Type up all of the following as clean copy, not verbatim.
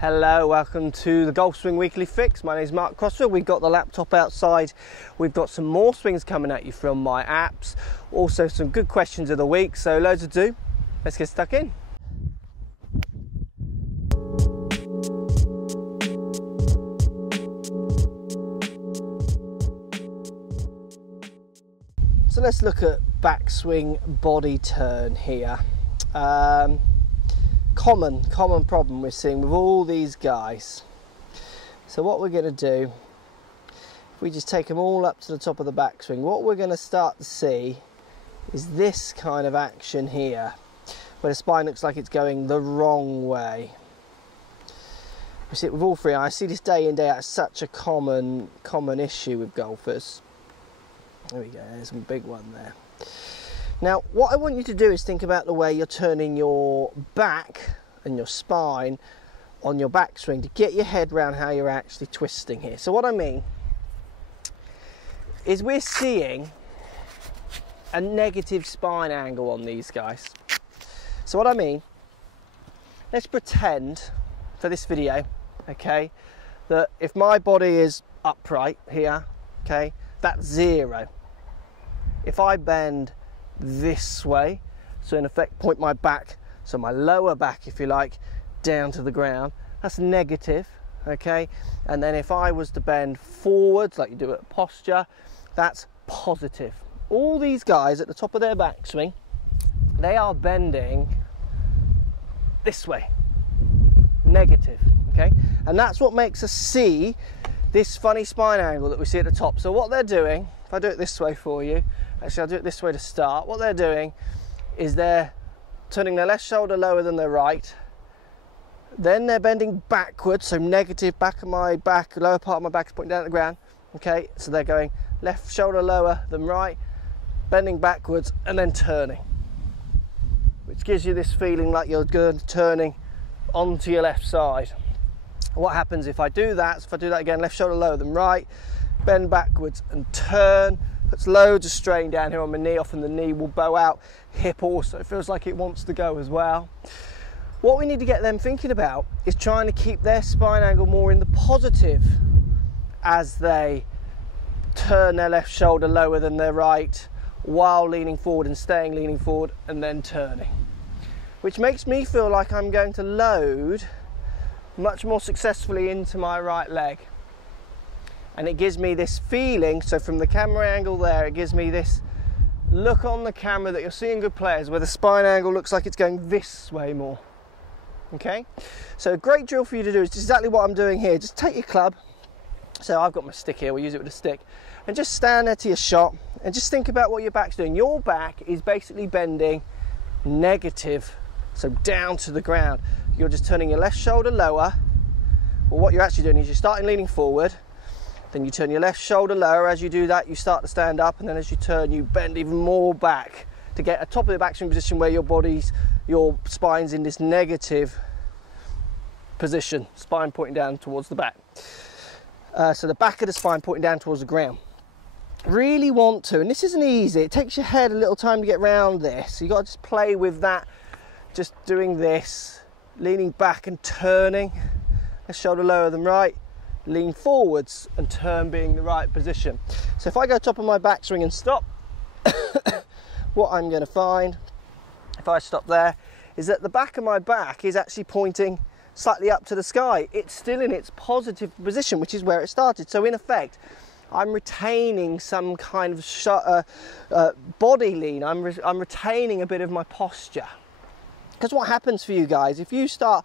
Hello, welcome to the Golf Swing Weekly Fix. My name is Mark Crossfield. We've got the laptop outside. We've got some more swings coming at you from my apps. Also some good questions of the week, so loads to do. Let's get stuck in. So let's look at backswing body turn here. Common problem we're seeing with all these guys. So what we're going to do, if we just take them all up to the top of the backswing, what we're going to start to see is this kind of action here, where the spine looks like it's going the wrong way. We see it with all three. I see this day in, day out. It's such a common issue with golfers. There we go, there's a big one there. Now, what I want you to do is think about the way you're turning your back and your spine on your backswing to get your head around how you're actually twisting here. So what I mean is we're seeing a negative spine angle on these guys. So what I mean, let's pretend for this video, okay, that if my body is upright here, okay, that's 0. If I bend this way, so in effect point my back, so my lower back if you like, down to the ground, that's negative, okay? And then if I was to bend forwards like you do at posture, that's positive. All these guys at the top of their backswing, they are bending this way, negative, okay? And that's what makes us see this funny spine angle that we see at the top. So what they're doing, if I do it this way for you, actually I'll do it this way to start. What they're doing is they're turning their left shoulder lower than their right. Then they're bending backwards, so negative, back of my back, lower part of my back is pointing down at the ground. Okay, so they're going left shoulder lower than right, bending backwards and then turning. Which gives you this feeling like you're turning onto your left side. What happens if I do that? So if I do that again, left shoulder lower than right, bend backwards and turn, puts loads of strain down here on my knee, often the knee will bow out, hip also feels like it wants to go as well. What we need to get them thinking about is trying to keep their spine angle more in the positive as they turn their left shoulder lower than their right while leaning forward and staying leaning forward and then turning. Which makes me feel like I'm going to load much more successfully into my right leg. And it gives me this feeling, so from the camera angle there, it gives me this look on the camera that you're seeing good players where the spine angle looks like it's going this way more. Okay? So a great drill for you to do is just exactly what I'm doing here. Just take your club, so I've got my stick here, we'll use it with a stick, and just stand there to your shot and just think about what your back's doing. Your back is basically bending negative, so down to the ground. You're just turning your left shoulder lower. Well, what you're actually doing is you're starting leaning forward, then you turn your left shoulder lower. As you do that, you start to stand up, and then as you turn, you bend even more back to get a top of the backswing position where your spine's in this negative position, spine pointing down towards the back. So the back of the spine pointing down towards the ground. Really want to, and this isn't easy, it takes your head a little time to get around this. So you got to just play with that, just doing this, leaning back and turning, left shoulder lower than right, lean forwards and turn being the right position. So if I go top of my backswing and stop, what I'm going to find, if I stop there, is that the back of my back is actually pointing slightly up to the sky. It's still in its positive position, which is where it started. So in effect, I'm retaining some kind of body lean. I'm retaining a bit of my posture. Because what happens for you guys, if you start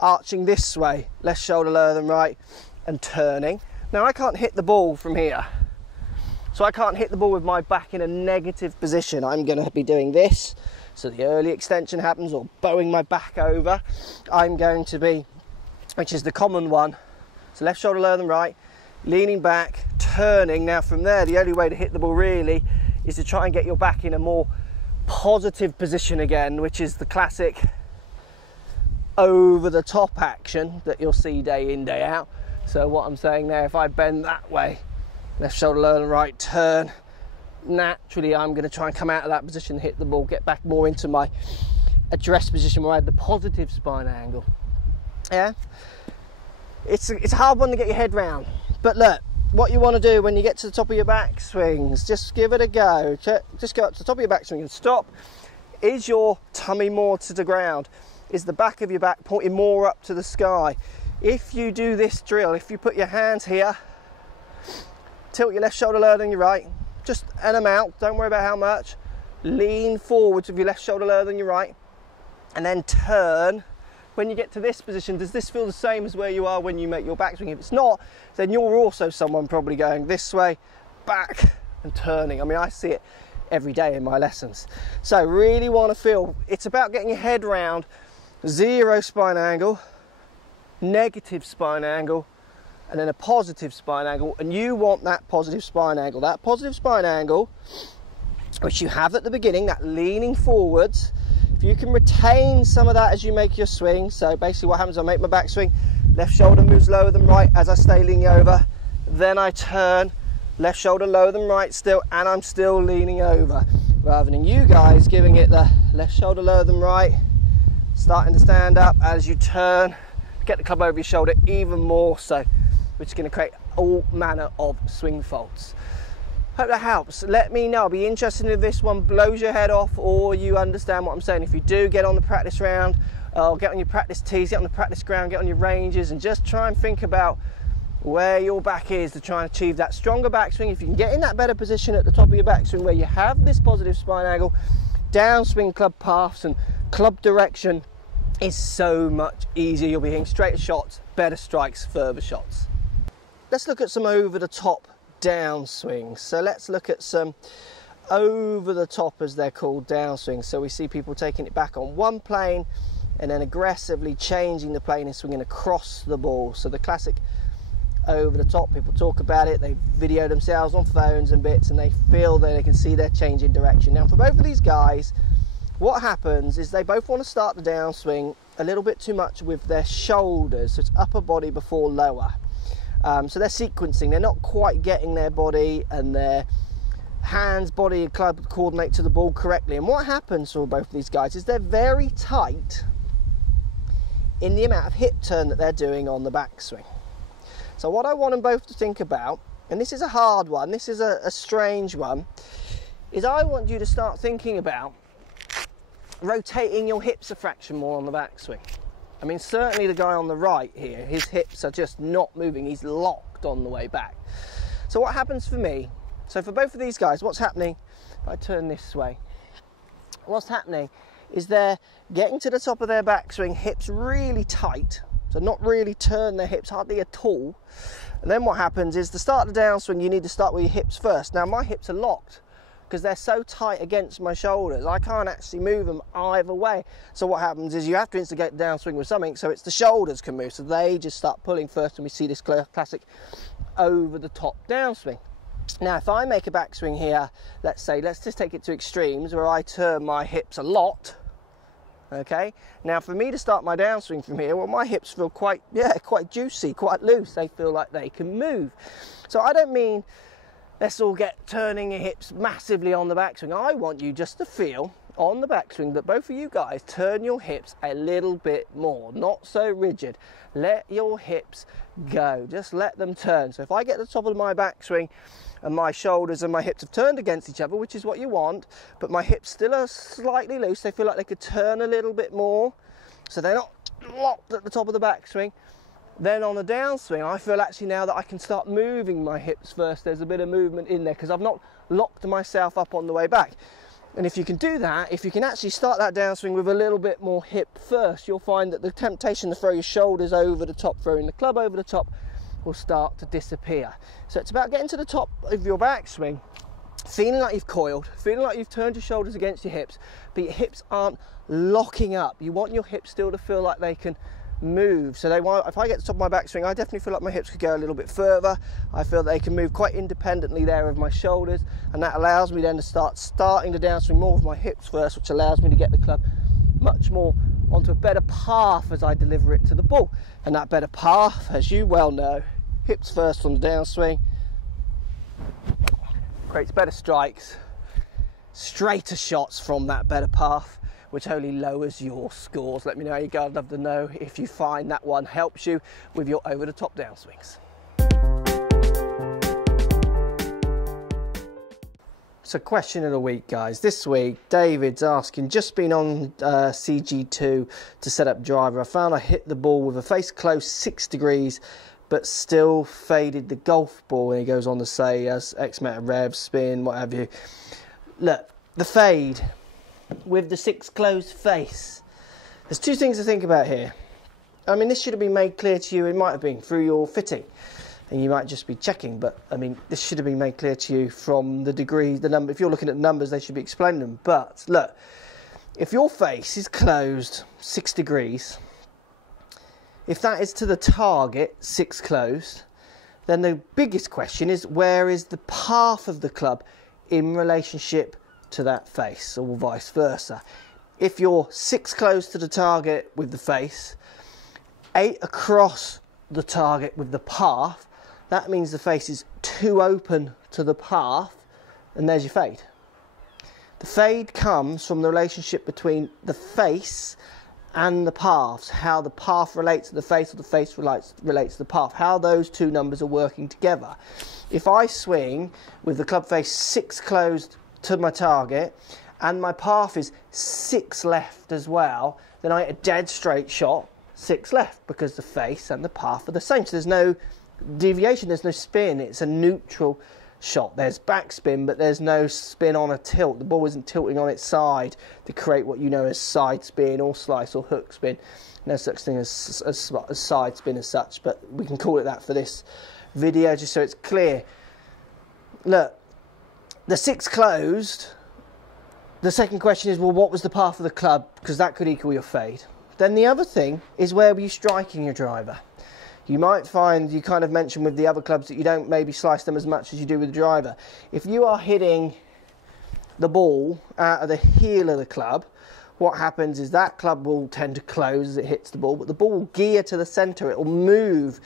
arching this way, left shoulder lower than right, and turning. Now I can't hit the ball from here. So I can't hit the ball with my back in a negative position. I'm going to be doing this. So the early extension happens, or bowing my back over. I'm going to be, which is the common one, so left shoulder lower than right, leaning back, turning. Now from there, the only way to hit the ball really is to try and get your back in a more positive position again, which is the classic over the top action that you'll see day in, day out. So what I'm saying there, if I bend that way, left shoulder lower than right, turn, naturally I'm going to try and come out of that position, hit the ball, get back more into my address position where I had the positive spine angle. Yeah, it's a hard one to get your head round. But look, what you want to do when you get to the top of your backswings, just give it a go. Just go up to the top of your backswing and stop. Is your tummy more to the ground? Is the back of your back pointing more up to the sky? If you do this drill, if you put your hands here, tilt your left shoulder lower than your right, just an amount, don't worry about how much, lean forwards with your left shoulder lower than your right, and then turn. When you get to this position, does this feel the same as where you are when you make your backswing? If it's not, then you're also someone probably going this way, back, and turning. I mean, I see it every day in my lessons. So really want to feel, it's about getting your head round 0 spine angle, negative spine angle, and then a positive spine angle, and you want that positive spine angle. That positive spine angle, which you have at the beginning, that leaning forwards, if you can retain some of that as you make your swing. So basically what happens, I make my backswing, left shoulder moves lower than right as I stay leaning over, then I turn, left shoulder lower than right still, and I'm still leaning over, rather than you guys giving it the left shoulder lower than right, starting to stand up as you turn, get the club over your shoulder even more so, which is going to create all manner of swing faults. Hope that helps. Let me know. I'll be interested if this one blows your head off or you understand what I'm saying. If you do, get on the practice round, get on your practice tees, get on the practice ground, get on your ranges, and just try and think about where your back is to try and achieve that stronger backswing. If you can get in that better position at the top of your backswing where you have this positive spine angle, downswing club paths and club direction is so much easier. You'll be hitting straighter shots, better strikes, further shots. Let's look at some over the top downswings. So let's look at some over the top, as they're called, downswings. So we see people taking it back on one plane and then aggressively changing the plane and swinging across the ball. So the classic over the top, people talk about it, they video themselves on phones and bits, and they feel that they can see their change in direction. Now for both of these guys, what happens is they both want to start the downswing a little bit too much with their shoulders, so it's upper body before lower. So they're sequencing, they're not quite getting their body and their hands, body and club coordinate to the ball correctly. And what happens for both of these guys is they're very tight in the amount of hip turn that they're doing on the backswing. So what I want them both to think about, and this is a hard one, this is a strange one, is I want you to start thinking about rotating your hips a fraction more on the backswing. I mean, certainly the guy on the right here, his hips are just not moving. He's locked on the way back. So what happens for me, so for both of these guys, what's happening, if I turn this way, what's happening is they're getting to the top of their backswing, hips really tight, so not really turn their hips hardly at all. And then what happens is to start the downswing, you need to start with your hips first. Now my hips are locked because they're so tight against my shoulders, I can't actually move them either way. So what happens is you have to instigate the downswing with something so it's the shoulders can move, so they just start pulling first, and we see this classic over the top downswing. Now if I make a backswing here, let's just take it to extremes where I turn my hips a lot, okay? Now for me to start my downswing from here, well, my hips feel quite juicy, quite loose. They feel like they can move. So I don't mean let's all get turning your hips massively on the backswing. I want you just to feel on the backswing that both of you guys turn your hips a little bit more, not so rigid. Let your hips go, just let them turn. So if I get to the top of my backswing and my shoulders and my hips have turned against each other, which is what you want, but my hips still are slightly loose, they feel like they could turn a little bit more, so they're not locked at the top of the backswing. Then on the downswing, I feel actually now that I can start moving my hips first. There's a bit of movement in there because I've not locked myself up on the way back. And if you can do that, if you can actually start that downswing with a little bit more hip first, you'll find that the temptation to throw your shoulders over the top, throwing the club over the top, will start to disappear. So it's about getting to the top of your backswing, feeling like you've coiled, feeling like you've turned your shoulders against your hips, but your hips aren't locking up. You want your hips still to feel like they can move. So if I get to the top of my backswing, I definitely feel like my hips could go a little bit further. I feel that they can move quite independently there of my shoulders, and that allows me then to starting the downswing more with my hips first, which allows me to get the club much more onto a better path as I deliver it to the ball. And that better path, as you well know, hips first on the downswing, creates better strikes, straighter shots from that better path, which only lowers your scores. Let me know how you go. I'd love to know if you find that one helps you with your over the top downswings. So question of the week, guys. This week, David's asking, just been on CG2 to set up driver. I found I hit the ball with a face close 6 degrees, but still faded the golf ball. And he goes on to say, as X amount of rev, spin, what have you. Look, the fade with the 6 closed face. There's 2 things to think about here. I mean, this should have been made clear to you. It might have been through your fitting, and you might just be checking, but I mean, this should have been made clear to you from the degree, the number. If you're looking at the numbers, they should be explaining them. But look, if your face is closed 6 degrees, if that is to the target 6 closed, then the biggest question is, where is the path of the club in relationship to that face, or vice versa? If you're 6 close to the target with the face, 8 across the target with the path, that means the face is too open to the path, and there's your fade. The fade comes from the relationship between the face and the paths, how the path relates to the face, or the face relates to the path, how those 2 numbers are working together. If I swing with the club face 6 closed to my target, and my path is 6 left as well, then I hit a dead straight shot 6 left, because the face and the path are the same. So there's no deviation, there's no spin, it's a neutral shot. There's backspin, but there's no spin on a tilt. The ball isn't tilting on its side to create what you know as side spin or slice or hook spin. No such thing as side spin as such, but we can call it that for this video just so it's clear. Look, the 6 closed, the second question is, well, what was the path of the club? Because that could equal your fade. Then the other thing is, where were you striking your driver? You might find, you kind of mentioned with the other clubs, that you don't maybe slice them as much as you do with the driver. If you are hitting the ball out of the heel of the club, what happens is that club will tend to close as it hits the ball, but the ball will gear to the centre. It will move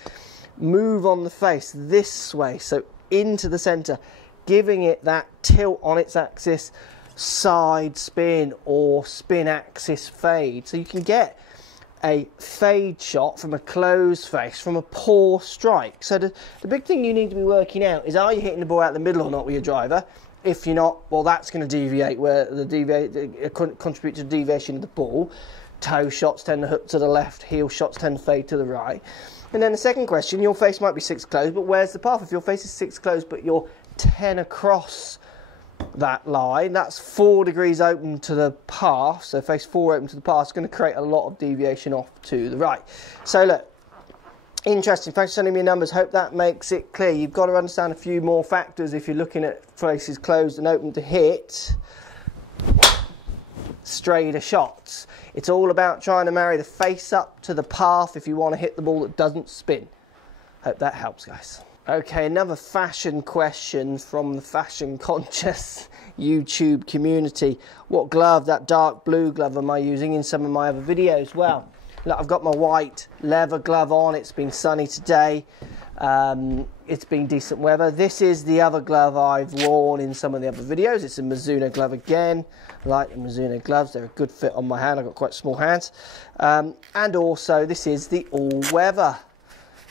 on the face this way, so into the centre, giving it that tilt on its axis, side spin or spin axis fade. So you can get a fade shot from a closed face from a poor strike. So the big thing you need to be working out is, are you hitting the ball out the middle or not with your driver? If you're not, well, that's going to deviate, where contribute to the deviation of the ball. Toe shots tend to hook to the left, heel shots tend to fade to the right. And then the second question, your face might be 6 closed, but where's the path? If your face is 6 closed but you're 10 across that line, that's 4 degrees open to the path, so face 4 open to the path, it's going to create a lot of deviation off to the right. So look, interesting. Thanks for sending me your numbers. Hope that makes it clear. You've got to understand a few more factors if you're looking at faces closed and open to hit straighter shots. It's all about trying to marry the face up to the path if you want to hit the ball that doesn't spin. Hope that helps, guys. Okay, another fashion question from the fashion conscious YouTube community. What glove, that dark blue glove, am I using in some of my other videos? Well, look, I've got my white leather glove on. It's been sunny today. It's been decent weather. This is the other glove I've worn in some of the other videos. It's a Mizuno glove again. I like the Mizuno gloves. They're a good fit on my hand. I've got quite small hands. And also, this is the all-weather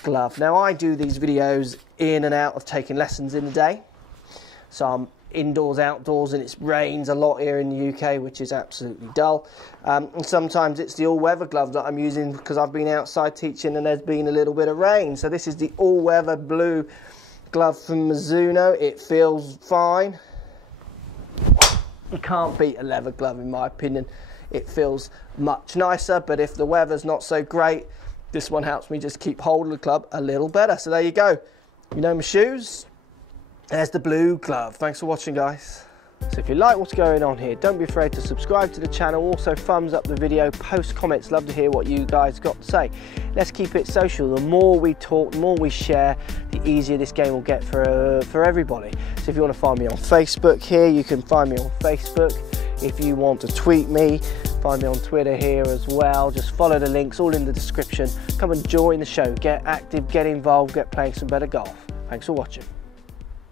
glove. Now, I do these videos in and out of taking lessons in the day. So I'm indoors, outdoors, and it rains a lot here in the UK, which is absolutely dull. And sometimes it's the all-weather glove that I'm using because I've been outside teaching and there's been a little bit of rain. So this is the all-weather blue glove from Mizuno. It feels fine. You can't beat a leather glove in my opinion. It feels much nicer, but if the weather's not so great, this one helps me just keep hold of the club a little better. So there you go. You know my shoes? There's the blue glove. Thanks for watching, guys. So if you like what's going on here, don't be afraid to subscribe to the channel. Also, thumbs up the video, post comments. Love to hear what you guys got to say. Let's keep it social. The more we talk, the more we share, the easier this game will get for everybody. So if you want to find me on Facebook here, you can find me on Facebook. If you want to tweet me, find me on Twitter here as well. Just follow the links, all in the description. Come and join the show. Get active, get involved, get playing some better golf. Thanks for watching.